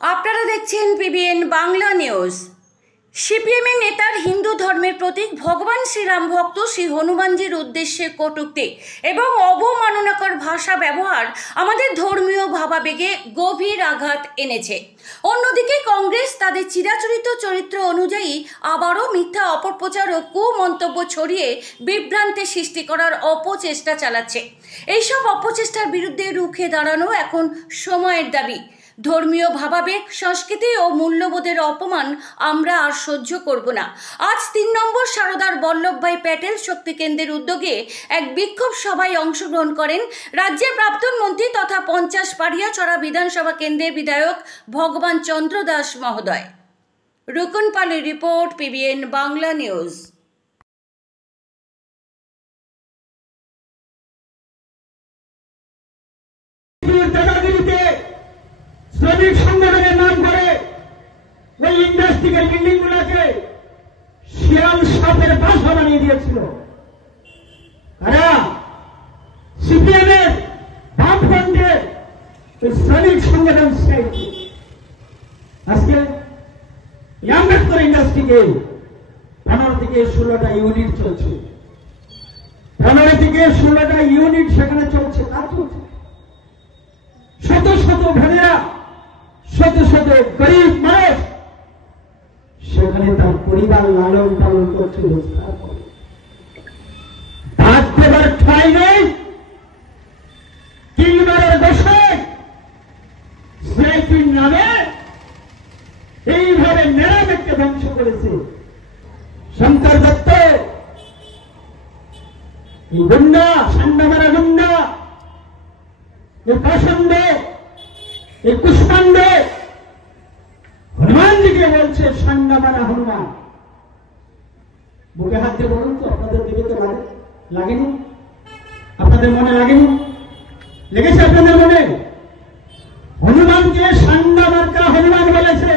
আপনারা দেখছেন PBN Bangla news. সিপিএমের নেতার হিন্দু ধর্মের প্রতীক ভগবান শ্রীরাম ভক্ত শ্রী হনুমানজির উদ্দেশ্যে কটূক্তি এবং অবমাননাকর ভাষা ব্যবহার আমাদের ধর্মীয় ভাবাবেগে গভীর আঘাত এনেছে। অন্যদিকে কংগ্রেস তাদের চিরাচরিত চরিত্র অনুযায়ী আবারও মিথ্যা অপপ্রচার ও কুমন্তব্য ছড়িয়ে বিভ্রান্তি সৃষ্টি করার অপচেষ্টা চালাচ্ছে। এইসব অপচেষ্টার বিরুদ্ধে রুখে দাঁড়ানো এখন সময়ের দাবি। ধর্মীয় ভাবাবেগ, সংস্কৃতি ও মূল্যবোধের অপমান আমরা আর সহ্য করব না। আজ ৩ নম্বর সারদার বল্লভভাই প্যাটেল শক্তি কেন্দ্রের উদ্যোগে এক বিক্ষোভ সভায় অংশগ্রহণ করেন রাজ্যের প্রাক্তন মন্ত্রী তথা ৫০ পাড়িয়াচড়া বিধানসভা কেন্দ্রের বিধায়ক ভগবান চন্দ্র দাস মহোদয়। রুকুন পালের রিপোর্ট, পিবিএন বাংলা নিউজ। শ্রমিক সংগঠনের নাম করে ওই ইন্ডাস্ট্রিয়াল বিল্ডিং গুলোকে শিয়াল সাপের বাসা বানিয়ে দিয়েছিল। তারা সিপিএমের বামফ্রন্টের ওই শ্রমিক সংগঠন আজকে আম্বেদকর ইন্ডাস্ট্রিকে 15 থেকে 16টা ইউনিট চলছে। 15 থেকে 16টা ইউনিট সেখানে চলছে, কাজ চলছে। শত শত ভেড়া, শত শত গরিব মানুষ সেখানে তার পরিবার লালন পালন করছে, রোজগার করে। ভাত দেবার ঠাঁই নেই। 3 বারের বসে সিআইপির নামে এইভাবে মেরামেটকে ধ্বংস করেছে শঙ্কর দত্ত, এই গুন্ডা, সান্ডামারা গুন্ডা, এই প্রসন্দ, এই কুষ্মান্ড হনুমানজিকে বলছে সান্ডামারা হনুমান। বুকে হাত দিয়ে বলুন তো, আপনাদের দিকে তো লাগেনি? আপনাদের মনে লাগেনি? লেগেছে আপনাদের মনে? হনুমানকে সান্ডামার্কা হনুমান বলেছে,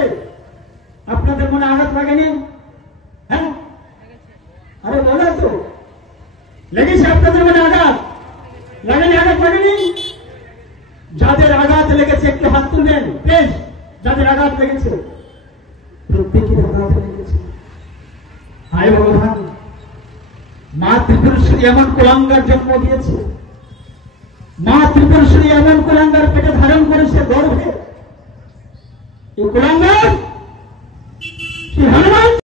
আপনাদের মনে আঘাত লাগেনি? হ্যাঁ, আরে বলো তো, লেগেছে আপনাদের মনে আঘাত লাগেনি? আঘাত লাগেনি? যাদের আঘাত লেগেছে একটু হাত তুলবেন প্লিজ। যাদের আঘাত লেগেছে, প্রত্যেকের আঘাত লেগেছে। হায় ভগবান, মা ত্রিপুরেশ্বরী এমন কুলাঙ্গার জন্ম দিয়েছে, মা ত্রিপুরেশ্বরী এমন কুলাঙ্গার পেটে ধারণ করেছে গর্ভে। এই কুলাঙ্গার